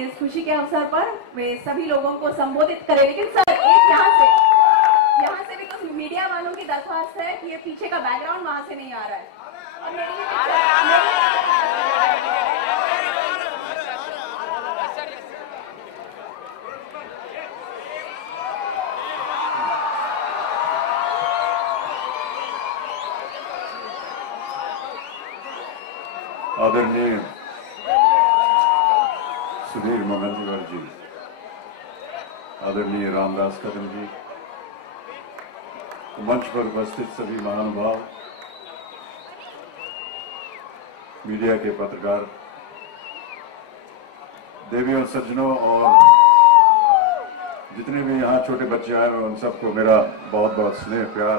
इस खुशी के अवसर पर वे सभी लोगों को संबोधित करें। लेकिन सर एक यहाँ से भी कुछ मीडिया वालों की दरख्वास्त है कि ये पीछे का बैकग्राउंड वहां से नहीं आ रहा है। और आदरणीय सुधीर मुनगंटीवार जी, आदरणीय रामदास कदम जी, मंच पर उपस्थित सभी महानुभाव, मीडिया के पत्रकार, देवियों, सज्जनों और जितने भी यहाँ छोटे बच्चे आए हैं उन सबको मेरा बहुत बहुत स्नेह प्यार।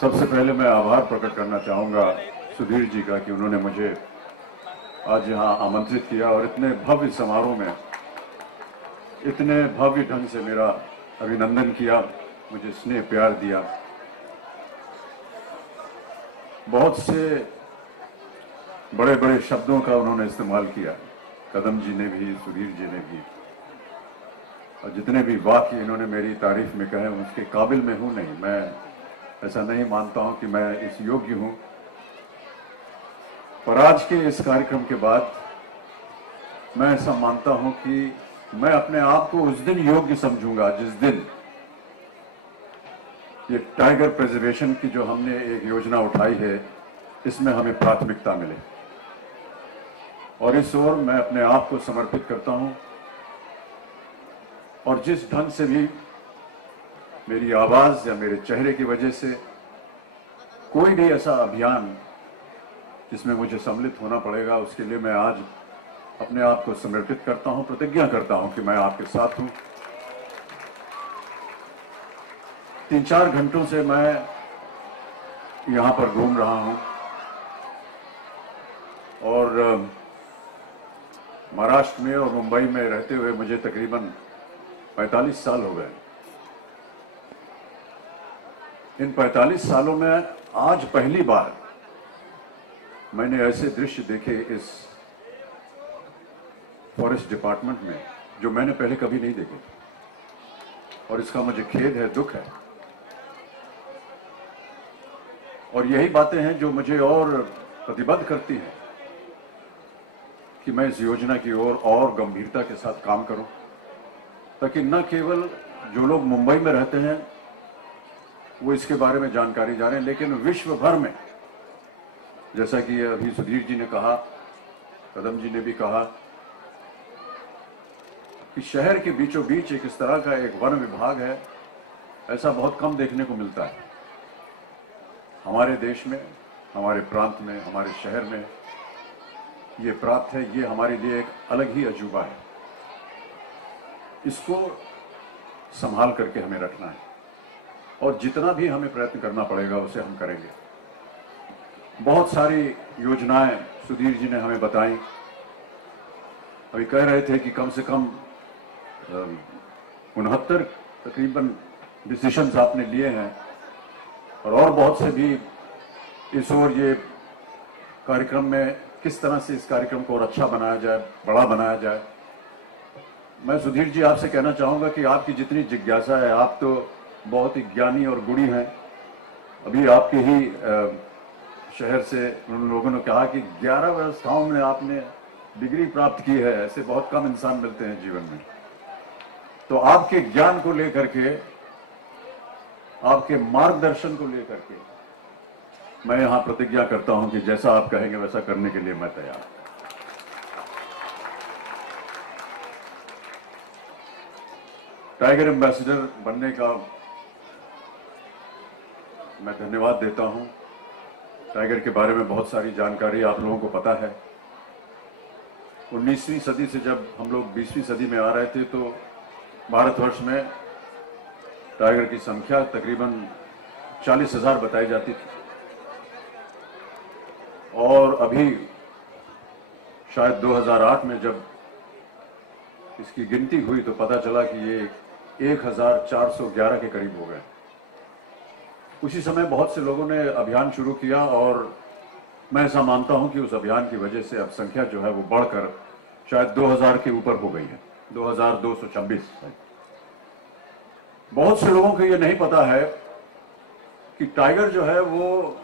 सबसे पहले मैं आभार प्रकट करना चाहूंगा सुधीर जी का कि उन्होंने मुझे आज यहाँ आमंत्रित किया और इतने भव्य समारोह में इतने भव्य ढंग से मेरा अभिनंदन किया, मुझे स्नेह प्यार दिया। बहुत से बड़े बड़े शब्दों का उन्होंने इस्तेमाल किया, कदम जी ने भी, सुधीर जी ने भी, और जितने भी वाक्य इन्होंने मेरी तारीफ में कहे उसके काबिल में हूं नहीं। मैं ऐसा नहीं मानता हूं कि मैं इस योग्य हूं, पर आज के इस कार्यक्रम के बाद मैं ऐसा मानता हूं कि मैं अपने आप को उस दिन योग्य समझूंगा जिस दिन ये टाइगर प्रिजर्वेशन की जो हमने एक योजना उठाई है इसमें हमें प्राथमिकता मिले, और इस ओर मैं अपने आप को समर्पित करता हूं। और जिस ढंग से भी मेरी आवाज या मेरे चेहरे की वजह से कोई भी ऐसा अभियान जिसमें मुझे सम्मिलित होना पड़ेगा, उसके लिए मैं आज अपने आप को समर्पित करता हूं, प्रतिज्ञा करता हूं कि मैं आपके साथ हूं। 3-4 घंटों से मैं यहां पर घूम रहा हूं और महाराष्ट्र में और मुंबई में रहते हुए मुझे तकरीबन 45 साल हो गए। इन 45 सालों में आज पहली बार मैंने ऐसे दृश्य देखे इस फॉरेस्ट डिपार्टमेंट में जो मैंने पहले कभी नहीं देखे, और इसका मुझे खेद है, दुख है। और यही बातें हैं जो मुझे और प्रतिबद्ध करती हैं कि मैं इस योजना की ओर और गंभीरता के साथ काम करूं, ताकि न केवल जो लोग मुंबई में रहते हैं वो इसके बारे में जानकारी जाने, लेकिन विश्व भर में, जैसा कि अभी सुधीर जी ने कहा, कदम जी ने भी कहा कि शहर के बीचों बीच एक इस तरह का एक वन विभाग है, ऐसा बहुत कम देखने को मिलता है हमारे देश में, हमारे प्रांत में, हमारे शहर में ये प्राप्त है। ये हमारे लिए एक अलग ही अजूबा है, इसको संभाल करके हमें रखना है और जितना भी हमें प्रयत्न करना पड़ेगा उसे हम करेंगे। बहुत सारी योजनाएं सुधीर जी ने हमें बताई। अभी कह रहे थे कि कम से कम 69 तकरीबन डिसीजंस आपने लिए हैं, और बहुत से भी इस ओर ये कार्यक्रम में किस तरह से इस कार्यक्रम को और अच्छा बनाया जाए, बड़ा बनाया जाए। मैं सुधीर जी आपसे कहना चाहूंगा कि आपकी जितनी जिज्ञासा है, आप तो बहुत ही ज्ञानी और गुणी हैं। अभी आपके ही शहर से उन लोगों ने कहा कि 11 व्यवस्थाओं में आपने डिग्री प्राप्त की है, ऐसे बहुत कम इंसान मिलते हैं जीवन में। तो आपके ज्ञान को लेकर के, आपके मार्गदर्शन को लेकर के मैं यहां प्रतिज्ञा करता हूं कि जैसा आप कहेंगे वैसा करने के लिए मैं तैयार हूं। टाइगर एम्बेसडर बनने का मैं धन्यवाद देता हूं। टाइगर के बारे में बहुत सारी जानकारी आप लोगों को पता है। 19वीं सदी से जब हम लोग 20वीं सदी में आ रहे थे तो भारतवर्ष में टाइगर की संख्या तकरीबन 40,000 बताई जाती थी, और अभी शायद 2008 में जब इसकी गिनती हुई तो पता चला कि ये 1,411 के करीब हो गए। उसी समय बहुत से लोगों ने अभियान शुरू किया और मैं ऐसा मानता हूं कि उस अभियान की वजह से अब संख्या जो है वो बढ़कर शायद 2000 के ऊपर हो गई है, 2226। बहुत से लोगों को ये नहीं पता है कि टाइगर जो है वो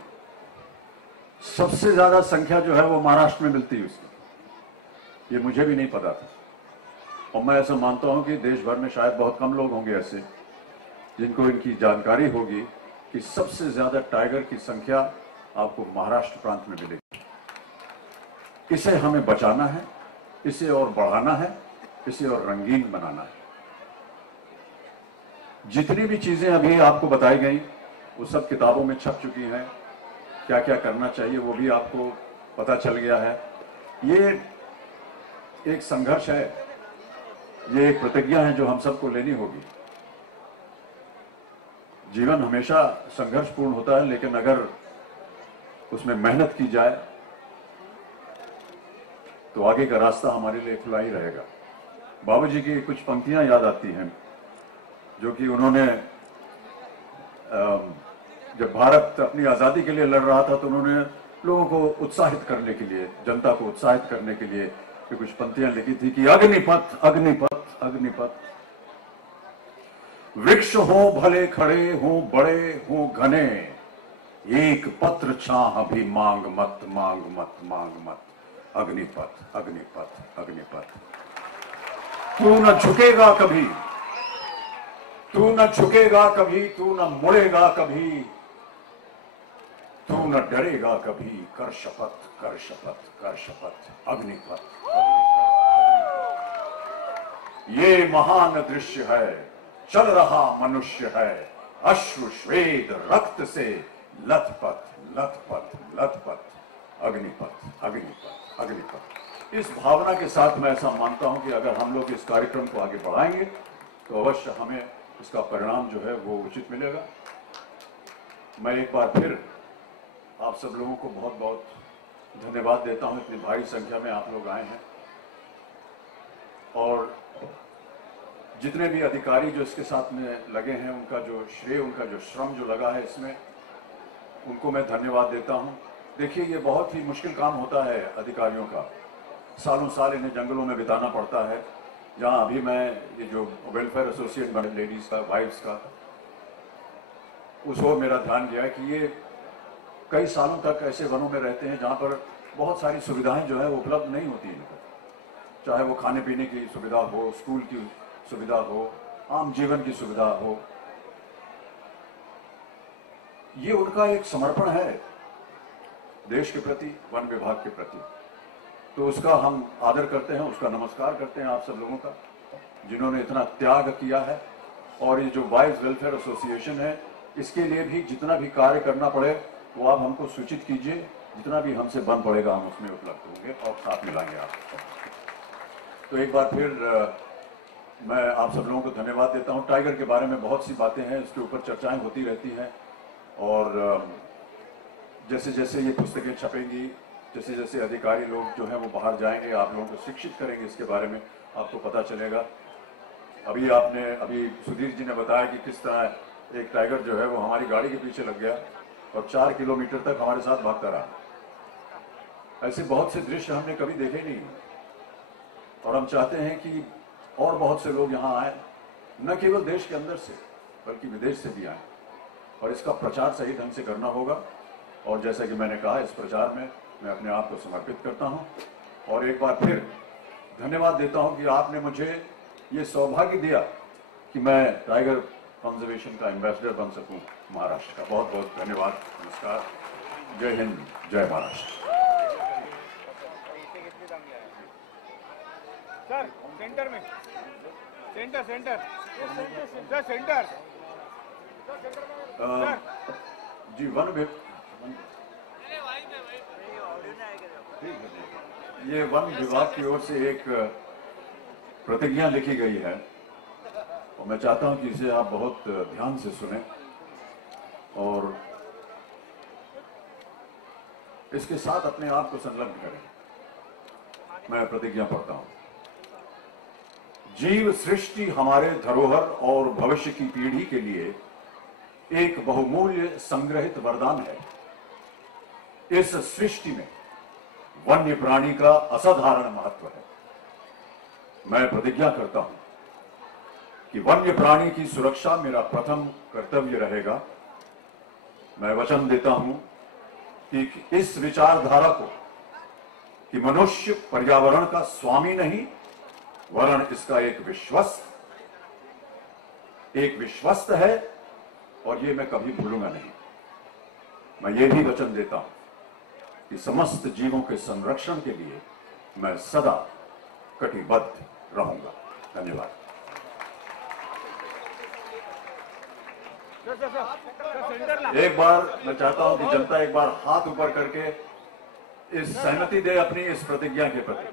सबसे ज्यादा संख्या जो है वो महाराष्ट्र में मिलती है उसकी। ये मुझे भी नहीं पता था और मैं ऐसा मानता हूं कि देश भर में शायद बहुत कम लोग होंगे ऐसे जिनको इनकी जानकारी होगी कि सबसे ज्यादा टाइगर की संख्या आपको महाराष्ट्र प्रांत में मिलेगी। इसे हमें बचाना है, इसे और बढ़ाना है, इसे और रंगीन बनाना है। जितनी भी चीजें अभी आपको बताई गई वो सब किताबों में छप चुकी हैं। क्या क्या करना चाहिए वो भी आपको पता चल गया है। ये एक संघर्ष है, ये एक प्रतिज्ञा है जो हम सबको लेनी होगी। जीवन हमेशा संघर्षपूर्ण होता है, लेकिन अगर उसमें मेहनत की जाए तो आगे का रास्ता हमारे लिए खुला ही रहेगा। बाबूजी की कुछ पंक्तियां याद आती हैं जो कि उन्होंने जब भारत अपनी आजादी के लिए लड़ रहा था तो उन्होंने लोगों को उत्साहित करने के लिए, जनता को उत्साहित करने के लिए कुछ पंक्तियां लिखी थी कि अग्निपथ अग्निपथ अग्निपथ, वृक्ष हो भले खड़े हो बड़े हो घने, एक पत्र छाह भी मांग मत मांग मत मांग मत, अग्निपथ अग्निपथ अग्निपथ। तू न झुकेगा कभी, तू न झुकेगा कभी, तू न मुड़ेगा कभी, तू न डरेगा कभी, कर शपथ कर शपथ कर शपथ, अग्निपथ अग्निपथ। ये महान दृश्य है, चल रहा मनुष्य है, अश्रु श्वेत रक्त से लथपथ लथपथ लथपथ, अग्निपथ अग्निपथ अग्निपथ। इस भावना के साथ मैं ऐसा मानता हूं कि अगर हम लोग इस कार्यक्रम को आगे बढ़ाएंगे तो अवश्य हमें इसका परिणाम जो है वो उचित मिलेगा। मैं एक बार फिर आप सब लोगों को बहुत बहुत धन्यवाद देता हूं, इतनी भारी संख्या में आप लोग आए हैं और जितने भी अधिकारी जो इसके साथ में लगे हैं उनका जो श्रेय, उनका जो श्रम जो लगा है इसमें, उनको मैं धन्यवाद देता हूं। देखिए ये बहुत ही मुश्किल काम होता है अधिकारियों का, सालों साल इन्हें जंगलों में बिताना पड़ता है। जहां अभी मैं ये जो वेलफेयर एसोसिएशन बने लेडीज का, वाइफ्स का, उस ओर मेरा ध्यान गया कि ये कई सालों तक ऐसे वनों में रहते हैं जहां पर बहुत सारी सुविधाएं जो है उपलब्ध नहीं होती इनको, चाहे वो खाने पीने की सुविधा हो, स्कूल की सुविधा हो, आम जीवन की सुविधा हो। ये उनका एक समर्पण है देश के प्रति, वन विभाग के प्रति, तो उसका हम आदर करते हैं, उसका नमस्कार करते हैं आप सब लोगों का जिन्होंने इतना त्याग किया है। और ये जो वाइल्ड वेलफेयर एसोसिएशन है इसके लिए भी जितना भी कार्य करना पड़े वो आप हमको सूचित कीजिए, जितना भी हमसे बन पड़ेगा हम उसमें उपलब्ध होंगे और साथ मिलाएंगे आपको। तो एक बार फिर मैं आप सब लोगों को धन्यवाद देता हूं। टाइगर के बारे में बहुत सी बातें हैं, इसके ऊपर चर्चाएं होती रहती हैं और जैसे जैसे ये पुस्तकें छपेंगी, जैसे जैसे अधिकारी लोग जो हैं वो बाहर जाएंगे, आप लोगों को शिक्षित करेंगे इसके बारे में, आपको पता चलेगा। अभी सुधीर जी ने बताया कि किस तरह एक टाइगर जो है वो हमारी गाड़ी के पीछे लग गया और 4 किलोमीटर तक हमारे साथ भागता रहा। ऐसे बहुत से दृश्य हमने कभी देखे नहीं और हम चाहते हैं कि और बहुत से लोग यहाँ आए, न केवल देश के अंदर से बल्कि विदेश से भी आए और इसका प्रचार सही ढंग से करना होगा। और जैसा कि मैंने कहा, इस प्रचार में मैं अपने आप को समर्पित करता हूं और एक बार फिर धन्यवाद देता हूं कि आपने मुझे ये सौभाग्य दिया कि मैं टाइगर कंजर्वेशन का एम्बेसडर बन सकूं महाराष्ट्र का। बहुत बहुत धन्यवाद, नमस्कार, जय हिंद, जय महाराष्ट्र। सर सेंटर में, सेंटर सेंटर सर, सेंटर जी वन ये वन विभाग की ओर से एक प्रतिज्ञा लिखी गई है और मैं चाहता हूं कि इसे आप बहुत ध्यान से सुने और इसके साथ अपने आप को संलग्न करें। मैं प्रतिज्ञा पढ़ता हूं। जीव सृष्टि हमारे धरोहर और भविष्य की पीढ़ी के लिए एक बहुमूल्य संग्रहित वरदान है। इस सृष्टि में वन्य प्राणी का असाधारण महत्व है। मैं प्रतिज्ञा करता हूं कि वन्य प्राणी की सुरक्षा मेरा प्रथम कर्तव्य रहेगा। मैं वचन देता हूं कि इस विचारधारा को कि मनुष्य पर्यावरण का स्वामी नहीं वरन इसका एक विश्वस्त है, और ये मैं कभी भूलूंगा नहीं। मैं ये भी वचन देता हूं कि समस्त जीवों के संरक्षण के लिए मैं सदा कटिबद्ध रहूंगा। धन्यवाद। सेंटर ला एक बार मैं चाहता हूं कि जनता एक बार हाथ ऊपर करके इस सहमति दे अपनी इस प्रतिज्ञा के प्रति।